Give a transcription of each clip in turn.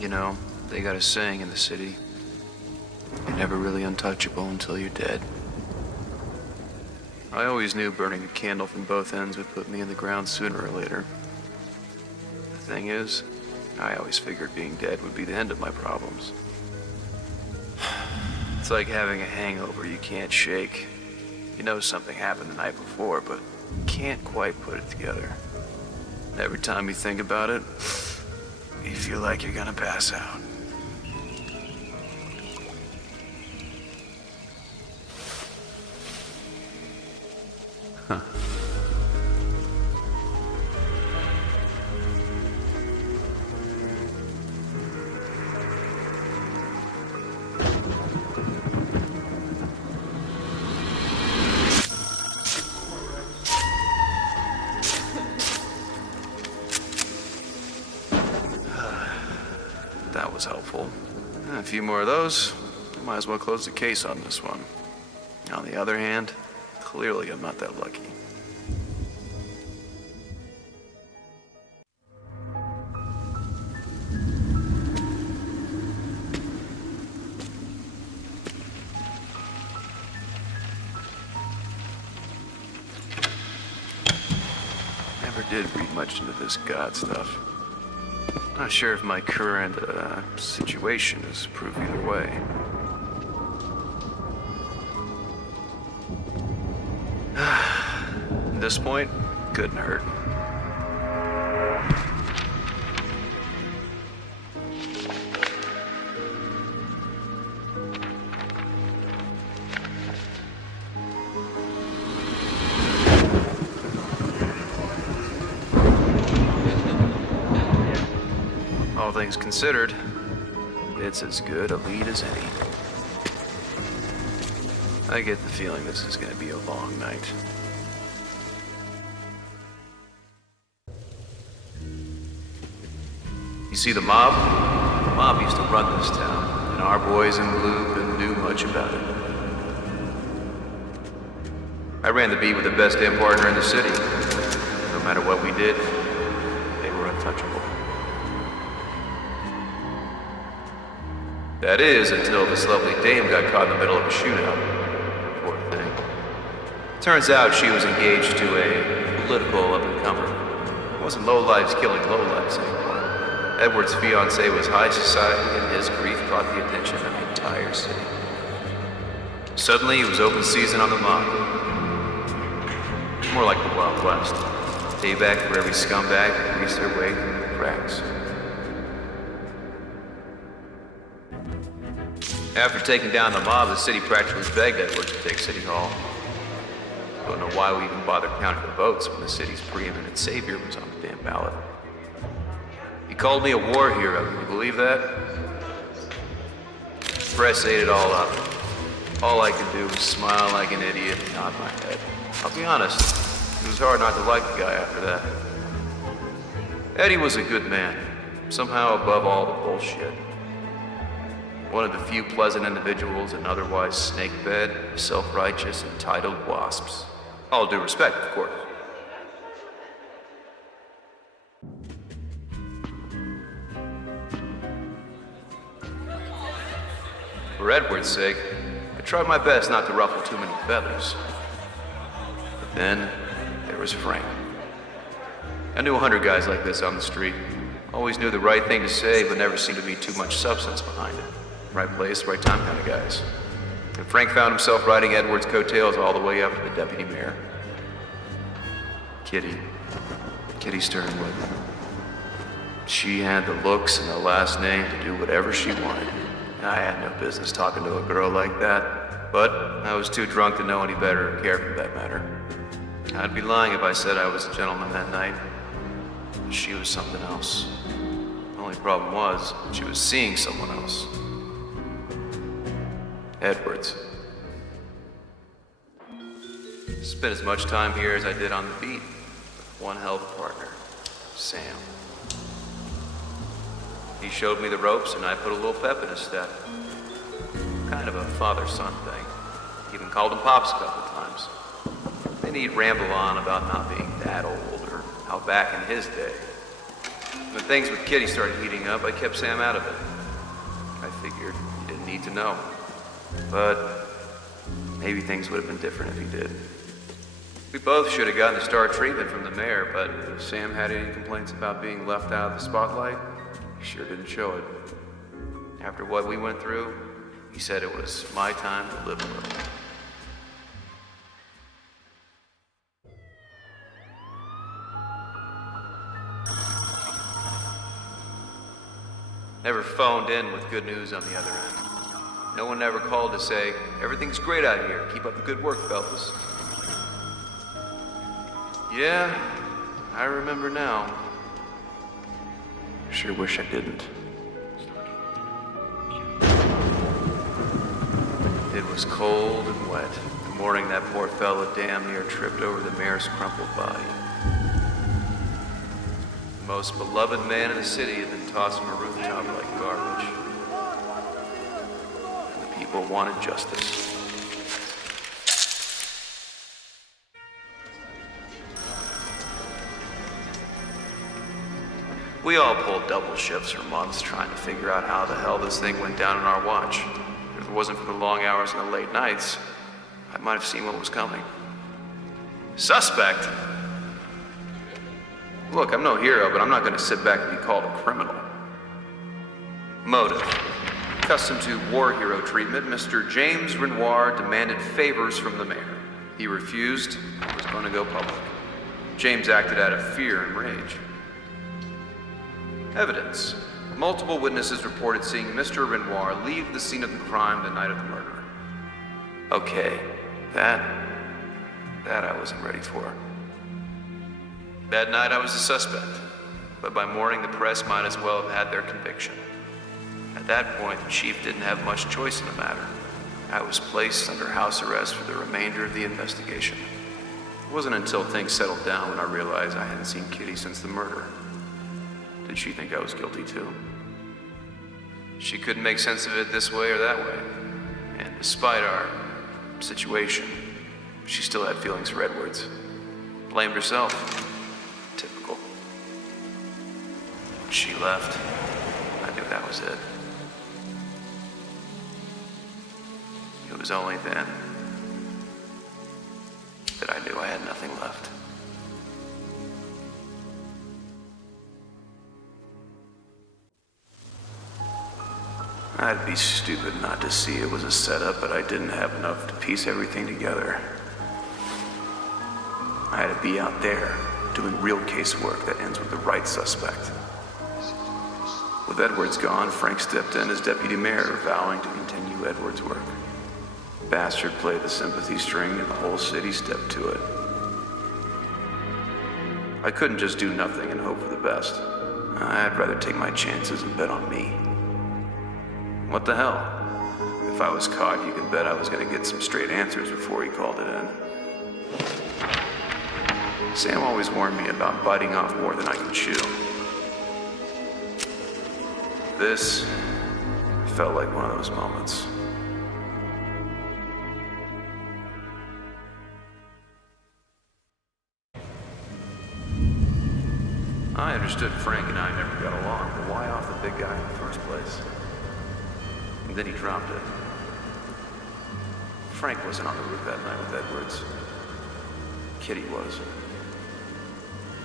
You know, they got a saying in the city. You're never really untouchable until you're dead. I always knew burning a candle from both ends would put me in the ground sooner or later. The thing is, I always figured being dead would be the end of my problems. It's like having a hangover you can't shake. You know something happened the night before, but you can't quite put it together. And every time you think about it, you feel like you're gonna pass out. Huh. That was helpful. A few more of those, I might as well close the case on this one. On the other hand, clearly I'm not that lucky. Never did read much into this God stuff. Not sure if my current situation is proof either way. At this point, couldn't hurt. All things considered, it's as good a lead as any. I get the feeling this is going to be a long night. You see, the mob used to run this town, and our boys in blue couldn't do much about it. I ran the beat with the best damn partner in the city. No matter what we did, they were untouchable. That is, until this lovely dame got caught in the middle of a shootout. Poor thing. Turns out she was engaged to a political up-and-comer. It wasn't lowlifes killing lowlifes anymore. Edward's fiancé was high society, and his grief caught the attention of the entire city. Suddenly, it was open season on the mob. More like the Wild West. Payback for every scumbag that greased their way through the cracks. After taking down the mob, the city practically begged Edward to take City Hall. Don't know why we even bothered counting the votes when the city's preeminent savior was on the damn ballot. He called me a war hero, can you believe that? Press ate it all up. All I could do was smile like an idiot and nod my head. I'll be honest, it was hard not to like the guy after that. Eddie was a good man, somehow above all the bullshit. One of the few pleasant individuals in otherwise snake-fed, self-righteous, entitled wasps. All due respect, of course. For Edward's sake, I tried my best not to ruffle too many feathers. But then, there was Frank. I knew 100 guys like this on the street. Always knew the right thing to say, but never seemed to be too much substance behind it. Right place, right time kind of guys. And Frank found himself riding Edward's coattails all the way up to the deputy mayor. Kitty Sternwood. She had the looks and the last name to do whatever she wanted. I had no business talking to a girl like that, but I was too drunk to know any better or care for that matter. I'd be lying if I said I was a gentleman that night. She was something else. The only problem was, she was seeing someone else. Edwards. Spent as much time here as I did on the beat with one hell of a partner, Sam. He showed me the ropes and I put a little pep in his step. Kind of a father-son thing. Even called him Pops a couple times. Then he'd ramble on about not being that old or how back in his day, When things with Kitty started heating up, I kept Sam out of it. I figured he didn't need to know. But maybe things would have been different if he did. We both should have gotten the star treatment from the mayor, but if Sam had any complaints about being left out of the spotlight, he sure didn't show it. After what we went through, he said it was my time to live a little. Never phoned in with good news on the other end. No one ever called to say, everything's great out here, keep up the good work, fellas. Yeah, I remember now. Sure wish I didn't. It was cold and wet. The morning that poor fella damn near tripped over the mayor's crumpled body. The most beloved man in the city had been tossed from a rooftop like garbage. And the people wanted justice. We all pulled double shifts for months trying to figure out how the hell this thing went down on our watch. If it wasn't for the long hours and the late nights, I might have seen what was coming. Suspect? Look, I'm no hero, but I'm not going to sit back and be called a criminal. Motive. Accustomed to war hero treatment, Mr. James Renoir demanded favors from the mayor. He refused and was going to go public. James acted out of fear and rage. Evidence. Multiple witnesses reported seeing Mr. Renoir leave the scene of the crime the night of the murder. Okay, that I wasn't ready for. That night I was a suspect, but by morning the press might as well have had their conviction. At that point, the chief didn't have much choice in the matter. I was placed under house arrest for the remainder of the investigation. It wasn't until things settled down when I realized I hadn't seen Kitty since the murder. Did she think I was guilty too? She couldn't make sense of it this way or that way. And despite our situation, she still had feelings for Edwards. Blamed herself. Typical. When she left, I knew that was it. It was only then that I knew I had nothing left. I'd be stupid not to see it was a setup, but I didn't have enough to piece everything together. I had to be out there, doing real casework that ends with the right suspect. With Edwards gone, Frank stepped in as deputy mayor, vowing to continue Edwards' work. Bastard played the sympathy string, and the whole city stepped to it. I couldn't just do nothing and hope for the best. I'd rather take my chances and bet on me. What the hell? If I was caught, you could bet I was going to get some straight answers before he called it in. Sam always warned me about biting off more than I can chew. This felt like one of those moments. I understood Frank and I never got along, but why off the big guy in the first place? And then he dropped it. Frank wasn't on the roof that night with Edwards. Kitty was.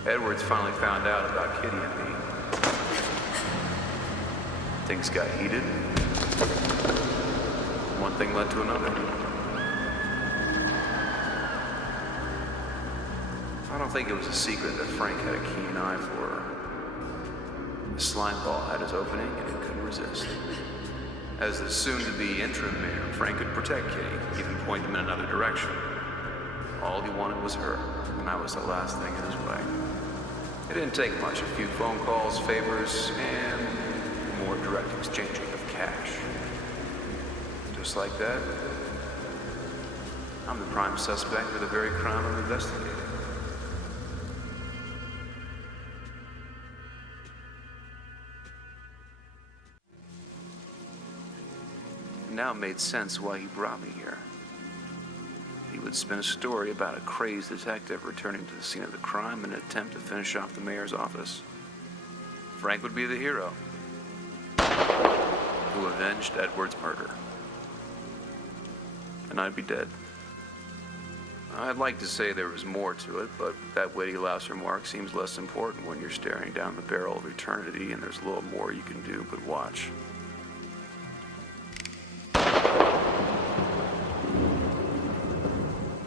Edwards finally found out about Kitty and me. Things got heated. One thing led to another. I don't think it was a secret that Frank had a keen eye for her. The slime ball had his opening and he couldn't resist. As the soon-to-be interim mayor, Frank could protect Kitty, even point them in another direction. All he wanted was her, and I was the last thing in his way. It didn't take much, a few phone calls, favors, and more direct exchanging of cash. Just like that, I'm the prime suspect for the very crime I'm investigating. Now it made sense why he brought me here. He would spin a story about a crazed detective returning to the scene of the crime in an attempt to finish off the mayor's office. Frank would be the hero who avenged Edward's murder. And I'd be dead. I'd like to say there was more to it, but that witty last remark seems less important when you're staring down the barrel of eternity and there's little more you can do but watch.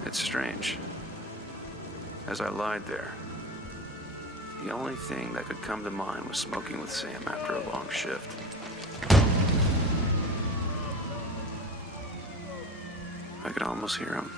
It's strange. As I lied there, the only thing that could come to mind was smoking with Sam after a long shift. I could almost hear him.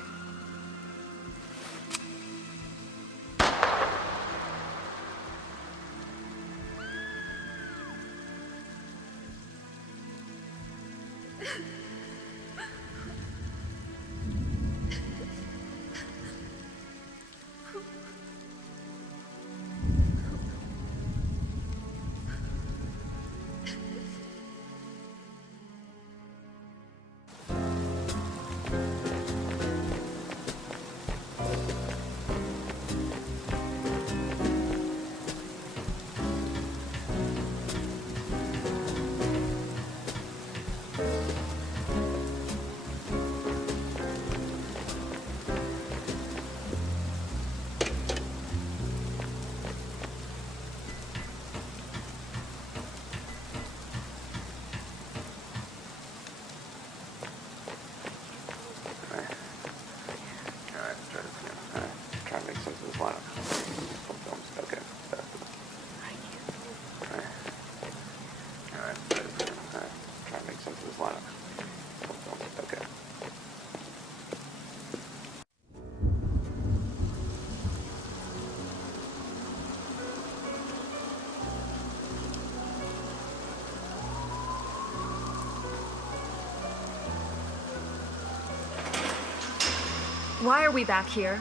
Why are we back here?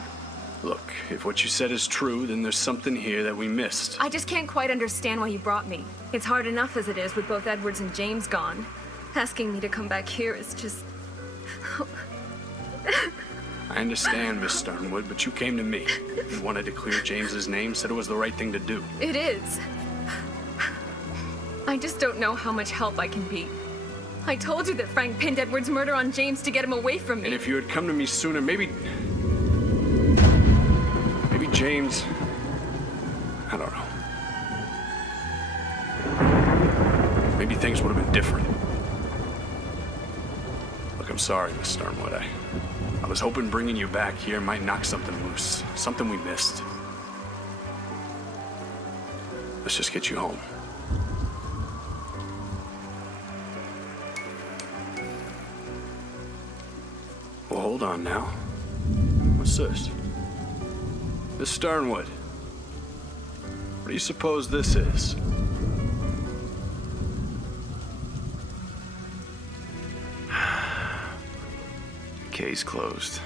Look, if what you said is true, then there's something here that we missed. I just can't quite understand why you brought me. It's hard enough as it is with both Edwards and James gone. Asking me to come back here is just... I understand, Miss Sternwood, but you came to me. You wanted to clear James's name, said it was the right thing to do. It is. I just don't know how much help I can be. I told you that Frank pinned Edward's murder on James to get him away from me. And if you had come to me sooner, maybe James... I don't know. Maybe things would have been different. Look, I'm sorry, Miss Sternwood. I was hoping bringing you back here might knock something loose. Something we missed. Let's just get you home. Well, hold on now. What's this? Miss Sternwood. What do you suppose this is? Case closed.